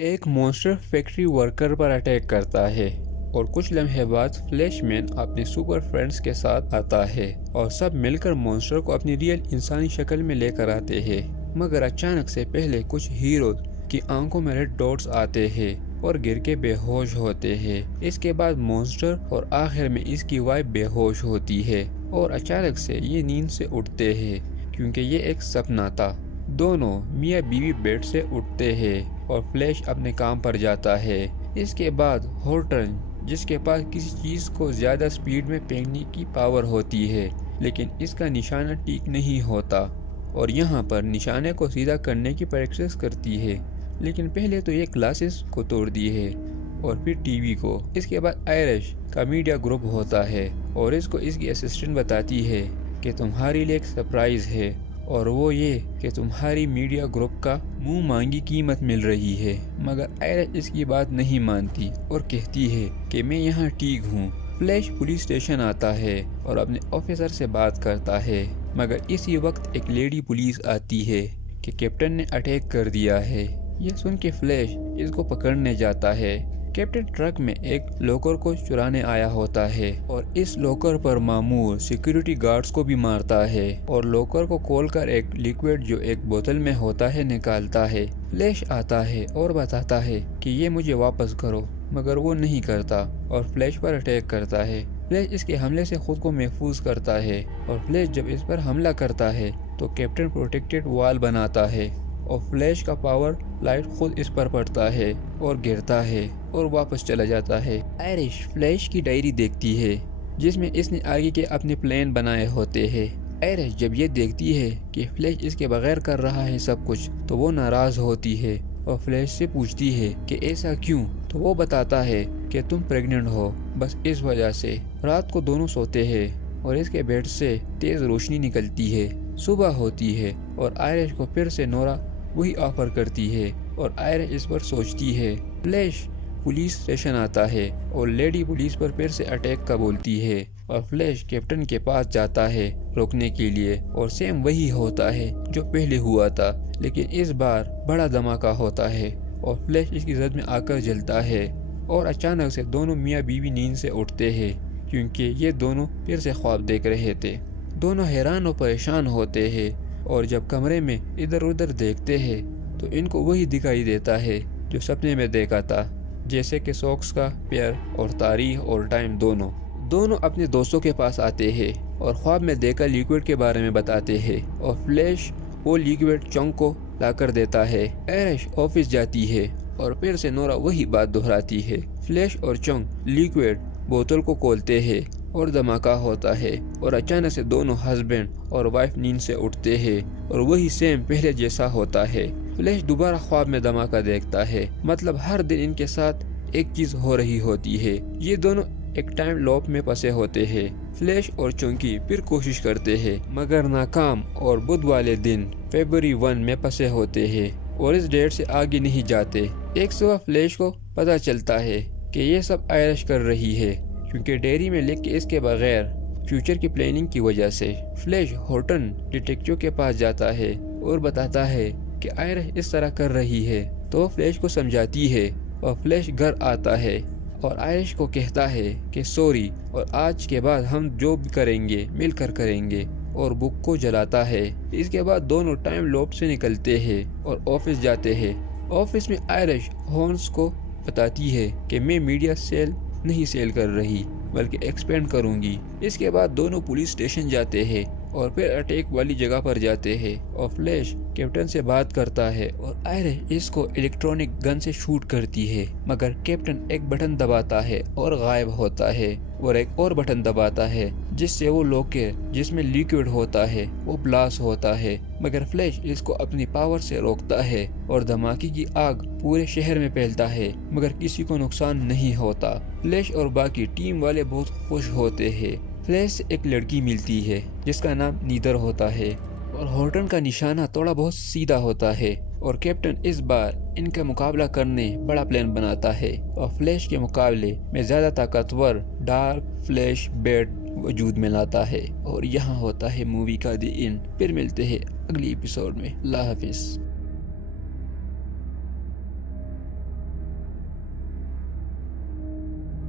ایک monster factory worker پر attack کرتا ہے اور کچھ لمحے بعد فلیش مین اپنے سپر فرینڈز کے ساتھ آتا ہے اور سب مل کر مونسٹر کو اپنی ریئل انسانی شکل میں لے کر آتے ہیں، مگر اچانک سے پہلے کچھ ہیرو کی آنکھوں میں ریڈ ڈاٹس آتے ہیں اور گر کے بے ہوش ہوتے ہیں۔ اس کے بعد مونسٹر اور آخر میں اس کی وائف بے ہوش ہوتی ہے اور اچانک سے یہ نیند سے اٹھتے ہیں کیونکہ یہ ایک سپنا تھا۔ دونوں میاں بیوی بیڈ سے اٹھتے ہیں اور فلیش اپنے کام پر جاتا ہے۔ اس کے بعد ہورٹن، جس کے پاس کسی چیز کو زیادہ سپیڈ میں پھینکنے کی پاور ہوتی ہے لیکن اس کا نشانہ ٹھیک نہیں ہوتا، اور یہاں پر نشانے کو سیدھا کرنے کی پریکٹس کرتی ہے، لیکن پہلے تو یہ گلاسز کو توڑتی ہے اور پھر ٹی وی کو۔ اس کے بعد آئرش کا میڈیا گروپ ہوتا ہے اور اس کو اس کی اسسٹنٹ بتاتی ہے کہ تمہارے لیے ایک سرپرائز ہے، اور وہ یہ کہ تمہاری میڈیا گروپ کا منہ مانگی قیمت مل رہی ہے، مگر آئرش اس کی بات نہیں مانتی اور کہتی ہے کہ میں یہاں ٹھیک ہوں۔ فلیش پولیس اسٹیشن آتا ہے اور اپنے آفیسر سے بات کرتا ہے، مگر اسی وقت ایک لیڈی پولیس آتی ہے کہ کیپٹن نے اٹیک کر دیا ہے۔ یہ سن کے فلیش اس کو پکڑنے جاتا ہے۔ کیپٹن ٹرک میں ایک لوکر کو چرانے آیا ہوتا ہے اور اس لوکر پر مامور سیکیورٹی گارڈز کو بھی مارتا ہے اور لوکر کو کھول کر ایک لیکوئڈ جو ایک بوتل میں ہوتا ہے نکالتا ہے۔ فلیش آتا ہے اور بتاتا ہے کہ یہ مجھے واپس کرو، مگر وہ نہیں کرتا اور فلیش پر اٹیک کرتا ہے۔ فلیش اس کے حملے سے خود کو محفوظ کرتا ہے اور فلیش جب اس پر حملہ کرتا ہے تو کیپٹن پروٹیکٹڈ وال بناتا ہے اور فلیش کا پاور لائٹ خود اس پر پڑتا ہے اور گرتا ہے اور واپس چلا جاتا ہے۔ آئرش فلیش کی ڈائری دیکھتی ہے جس میں اس نے آگے کے اپنے پلان بنائے ہوتے ہیں۔ آئرش جب یہ دیکھتی ہے کہ فلیش اس کے بغیر کر رہا ہے سب کچھ تو وہ ناراض ہوتی ہے اور فلیش سے پوچھتی ہے کہ ایسا کیوں، تو وہ بتاتا ہے کہ تم پریگننٹ ہو، بس اس وجہ سے۔ رات کو دونوں سوتے ہیں اور اس کے بیڈ سے تیز روشنی نکلتی ہے۔ صبح ہوتی ہے اور آئرش کو پھر سے نورا وہی آفر کرتی ہے اور آئرش اس پر سوچتی ہے۔ فلیش پولیس اسٹیشن آتا ہے اور لیڈی پولیس پر پھر سے اٹیک کا بولتی ہے اور فلیش کیپٹن کے پاس جاتا ہے روکنے کے لیے، اور سیم وہی ہوتا ہے جو پہلے ہوا تھا، لیکن اس بار بڑا دھماکہ ہوتا ہے اور فلیش اس کی زد میں آ کر جلتا ہے اور اچانک سے دونوں میاں بیوی نیند سے اٹھتے ہیں کیونکہ یہ دونوں پھر سے خواب دیکھ رہے تھے۔ دونوں حیران و پریشان ہوتے ہیں اور جب کمرے میں ادھر ادھر دیکھتے ہیں تو ان کو وہی دکھائی دیتا ہے جو سپنے میں دیکھا تھا، جیسے کہ سوکس کا پیر اور تاریخ اور ٹائم دونوں اپنے دوستوں کے پاس آتے ہیں اور خواب میں دیکھا لیکوئڈ کے بارے میں بتاتے ہیں اور فلیش وہ لیکوئڈ چنگ کو لا کر دیتا ہے۔ آئرش آفس جاتی ہے اور پھر سے نورا وہی بات دہراتی ہے۔ فلیش اور چنگ لیکوئڈ بوتل کو کھولتے ہیں اور دھماکہ ہوتا ہے اور اچانک سے دونوں ہسبینڈ اور وائف نیند سے اٹھتے ہیں اور وہی سیم پہلے جیسا ہوتا ہے۔ فلیش دوبارہ خواب میں دھماکہ دیکھتا ہے، مطلب ہر دن ان کے ساتھ ایک چیز ہو رہی ہوتی ہے۔ یہ دونوں ایک ٹائم لوپ میں پھنسے ہوتے ہیں۔ فلیش اور چونکی پھر کوشش کرتے ہیں مگر ناکام اور بدھ والے دن فیبروری 1 میں پھنسے ہوتے ہیں اور اس ڈیٹ سے آگے نہیں جاتے۔ ایک صبح فلیش کو پتہ چلتا ہے کہ یہ سب آئرش کر رہی ہے کیونکہ ڈیری میں لکھ کے اس کے بغیر فیوچر کی پلاننگ کی وجہ سے۔ فلیش ہورٹن ڈیٹیکٹیو کے پاس جاتا ہے اور بتاتا ہے کہ آئرش اس طرح کر رہی ہے تو فلیش کو سمجھاتی ہے اور فلیش گھر آتا ہے اور آئرش کو کہتا ہے کہ سوری، اور آج کے بعد ہم جو بھی کریں گے مل کر کریں گے، اور بک کو جلاتا ہے۔ اس کے بعد دونوں ٹائم لوپ سے نکلتے ہیں اور آفس جاتے ہیں۔ آفس میں آئرش ہونس کو بتاتی ہے کہ میں میڈیا سیل نہیں سیل کر رہی بلکہ ایکسپینڈ کروں گی۔ اس کے بعد دونوں پولیس اسٹیشن جاتے ہیں اور پھر اٹیک والی جگہ پر جاتے ہیں اور فلیش کیپٹن سے بات کرتا ہے اور آئرش اس کو الیکٹرونک گن سے شوٹ کرتی ہے، مگر کیپٹن ایک بٹن دباتا ہے اور غائب ہوتا ہے اور ایک اور بٹن دباتا ہے جس سے وہ لوکر جس میں لیکوئڈ ہوتا ہے وہ بلاس ہوتا ہے، مگر فلیش اس کو اپنی پاور سے روکتا ہے اور دھماکے کی آگ پورے شہر میں پھیلتا ہے مگر کسی کو نقصان نہیں ہوتا۔ فلیش اور باقی ٹیم والے بہت خوش ہوتے ہیں۔ فلیش سے ایک لڑکی ملتی ہے جس کا نام نیدر ہوتا ہے اور ہورٹن کا نشانہ تھوڑا بہت سیدھا ہوتا ہے اور کیپٹن اس بار ان کا مقابلہ کرنے بڑا پلان بناتا ہے اور فلیش کے مقابلے میں زیادہ طاقتور ڈارک فلیش بیڈ وجود میں لاتا ہے، اور یہاں ہوتا ہے مووی کا دی اینڈ۔ پھر ملتے ہیں اگلی ایپیسوڈ میں۔ اللہ حافظ۔